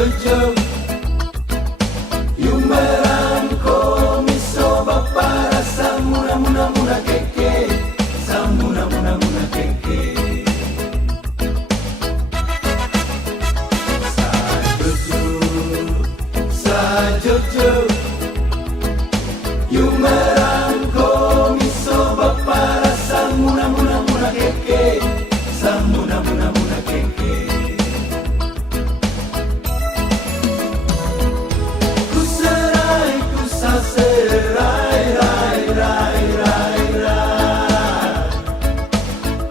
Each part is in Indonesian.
Jojo Yumeran komiso bapara samuna muna muna keke samuna muna muna keke Jojo Yumeran komiso bapara samuna muna muna keke samuna muna muna keke Kuserai kusaserai rai rai rai rai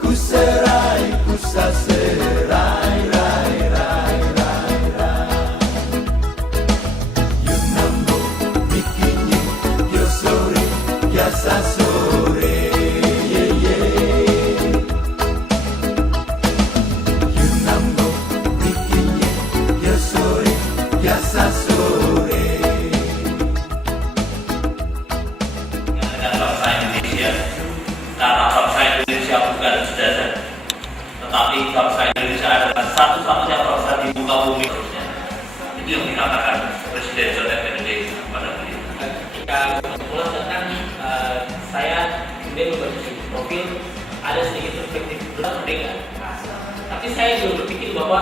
Kuserai kusaserai rai rai rai rai Yunambo bikinnya yo sore biasa sore yeah, yeah. Yunambo bikinnya yo sore biasa sore dan bangsa Indonesia karena bangsa Indonesia bukan sejajar tetapi bangsa Indonesia adalah satu-satunya bangsa di muka bumi terusnya itu yang dikatakan Presiden John F. Kennedy pada beliau. Ketika pulang datang saya kemudian membaca profil ada sedikit perspektif tentang merdeka tapi saya belum berpikir bahwa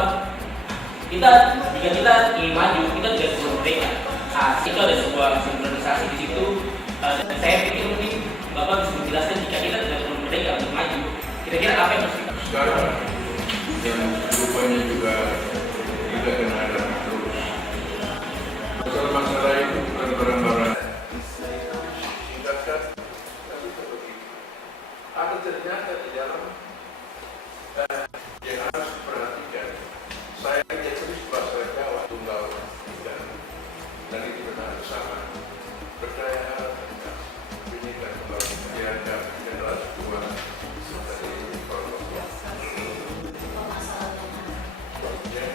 jika kita ingin maju kita tidak perlu merdeka. Itu ada sebuah sinkronisasi di situ. Saya pikir mungkin Bapak bisa menjelaskan jika kita tidak perlu merdeka untuk maju. Kira-kira apa yang harus kita sekarang yang rupanya juga tidak kena ada terus. Masalah itu bukan barang-barang singkatkan tapi begitu. Ada ternyata di dalam yang harus diperhatikan. Saya terus bahasa Jawa tunggal tiga dan itu benar sama. Percaya harap ini kan tunggal tiga generasi dua dari orang-orang. Yang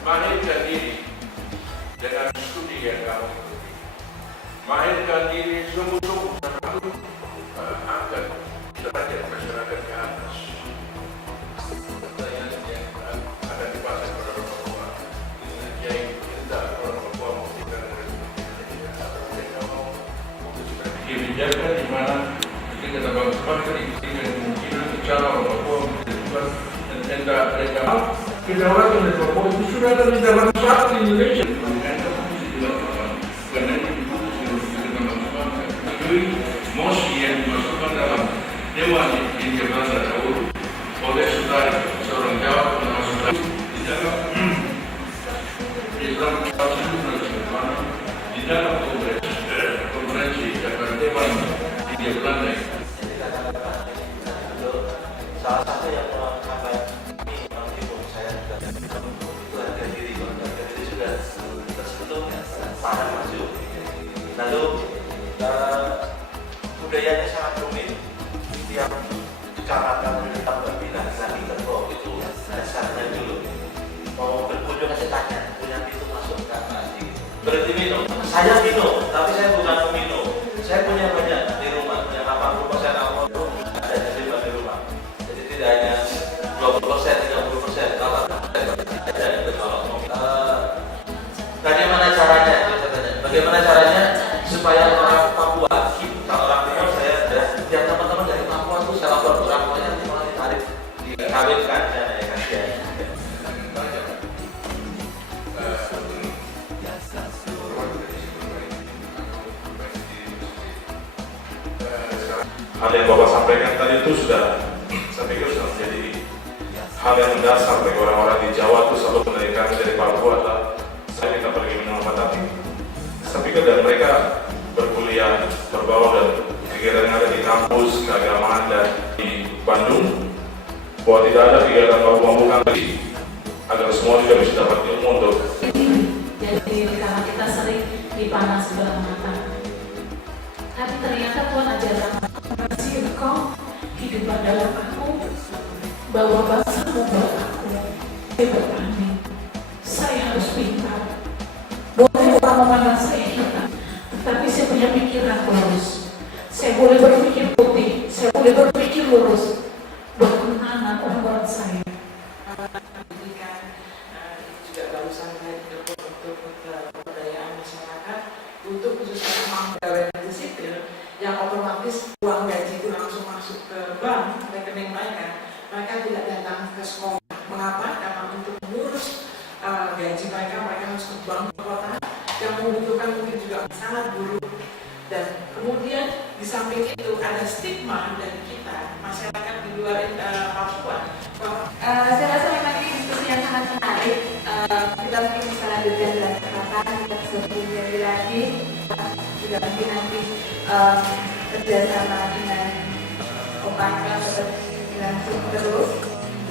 mahirkan diri dengan studi yang kamu mahirkan diri sungguh-sungguh satu angkat derajat masyarakat ke atas. Pertanyaan yang akan dipasang pada orang Papua, yang entah orang Papua mau tinggal di Indonesia atau mereka mau untuk kebijakan di mana kita bangsa-bangsa tinggal kemungkinan secara orang Papua menjadi dan entah mereka kita orang dari Papua itu sudah ada di dalam satu Indonesia. Karena itu kita bangsa-bangsa itu mosi yang dimasukkan dalam Dewan Hindia Belanda dahulu oleh saudara seorang Jawa termasuk di dalam di dalam konferensi Jakarta Dewan Hindia Belanda. Jadi kata-kata itu salah satu yang sampai ini meskipun saya itu harga diri sudah tersentuh pada masuk. Lalu budayanya sangat rumit. Yang kecamatan tambah bilang lagi gerbong itu dasarnya dulu mau berkunjung saya tanya punya pintu masuk ke lagi berarti minum saya minum tapi saya bukan peminum saya punya banyak di rumah yang 80% alkohol ada di rumah jadi tidak hanya 20% 30% 80% ada yang bertolak bagaimana caranya bagaimana caranya supaya orang Papua kita orang Timur saya dan teman-teman dari Papua itu saya lapor orang tuanya nanti malah ditarik dikawinkan dan hal yang Bapak sampaikan tadi itu sudah saya pikir sudah menjadi hal yang mendasar bagi orang-orang di Jawa itu selalu menaikkan dari Papua adalah saya minta pergi minum obat hati. Saya pikir dan mereka berkuliah berbaur dan kegiatan yang ada di kampus keagamaan dan di Bandung bahwa tidak ada kegiatan mabuk-mabukan lagi agar semua juga bisa dapat ilmu untuk jadi karena kita sering dipanas sebelah mata tapi ternyata Tuhan ajarkan kasih engkau hidup dalam aku bahwa bahasamu buat aku amin saya harus pintar boleh orang memandang saya hitam tetapi saya punya pikiran lurus saya boleh berpikir putih saya boleh berpikir lurus berkenanan orang-orang saya pendidikan itu juga baru saja itu khususnya memang pegawai negeri sipil yang otomatis uang gaji itu langsung masuk ke bank rekening mereka tidak datang ke sekolah. Mengapa? Karena untuk mengurus gaji mereka harus ke bank kota yang membutuhkan mungkin juga sangat buruk. Dan kemudian di samping itu ada stigma dari kita masyarakat di luar Papua. Saya rasa memang ini diskusi yang sangat menarik. Kita mungkin bisa lanjutkan dengan catatan, kita bisa berdiskusi lagi, juga mungkin nanti kerjasama dengan OPAK atau dengan terus.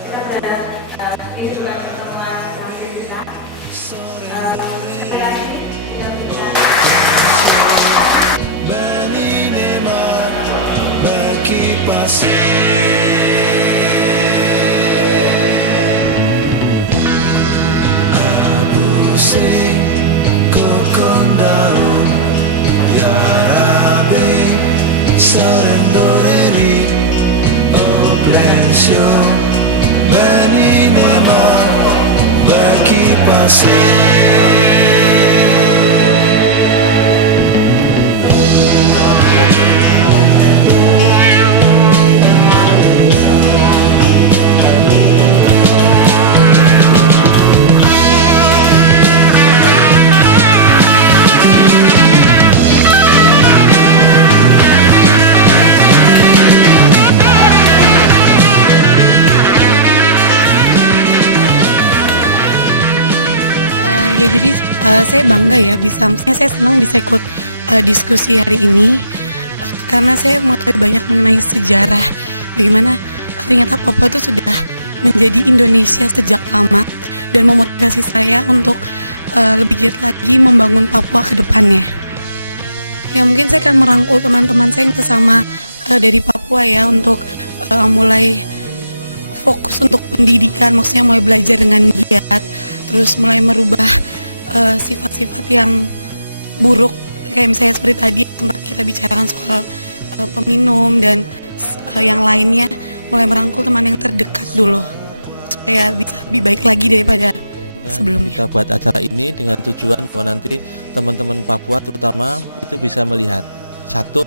Kita berharap ini bukan pertemuan terakhir kita. Sekali lagi kita berikan Beninema berkipas aku sing kokondau ya rabe sorendoreri oplensio Beninema berkipas Ya jadi saya bangga ya maksudnya saya senang bisa ikut diskusi hari ini karena saya mengetahui banyak mengenai sejarah bagaimana ternyata Papua itu sudah menjadi Indonesia sejak lama dan memotivasi saya untuk lebih giat lagi membangun Papua ke depannya. Ya mungkin saya akan merangkul teman-teman saya yang sesama dari Papua ya untuk mulai fokus untuk pendidikan, maksudnya mulai belajar dengan giat, terus mulai merubah sifat-sifat yang buruk kayak misalnya seperti tadi tempat kita bicarakan soal peminum dan yang lainnya, mulai merangkul teman yang terdekat dulu supaya bisa lebih baik lagi daripada sebelumnya. Kita buat acara ini dengan tujuan bahwa nanti teman-teman Papua terutama itu bisa melihat satu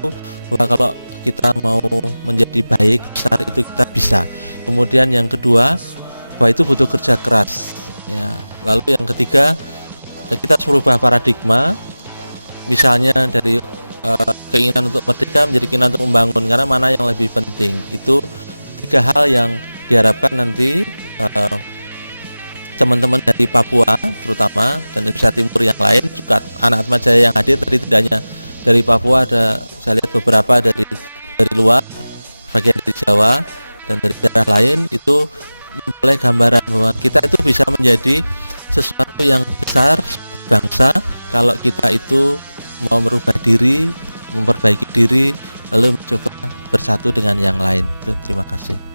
bahwa kalau kita mau menjadi baik besar itu kita bisa. Kemudian yang kedua bahwa itu butuh kerja keras. Ya. Lalu yang ketiga kita harus merubah paradigma, misalnya dari keinginan untuk merdeka menjadi keinginan untuk membangun, karena mana yang lebih penting. Itu tiga hal yang diharapkan nanti teman-teman dari Papua terutama dan Indonesia Timur yang lain juga anak Atmajaya yang hadir tadi tidak hanya dari Papua, ada saya lihat beberapa dari luar, bagian dari Jawa dan dari daerah lain, itu memperoleh gambaran bahwa kita itu bisa menjadi sesuatu yang besar bangsa kalau kita itu mau merubah diri, memperbaiki diri, lalu mencoba bersatu dengan yang lain. Terima kasih.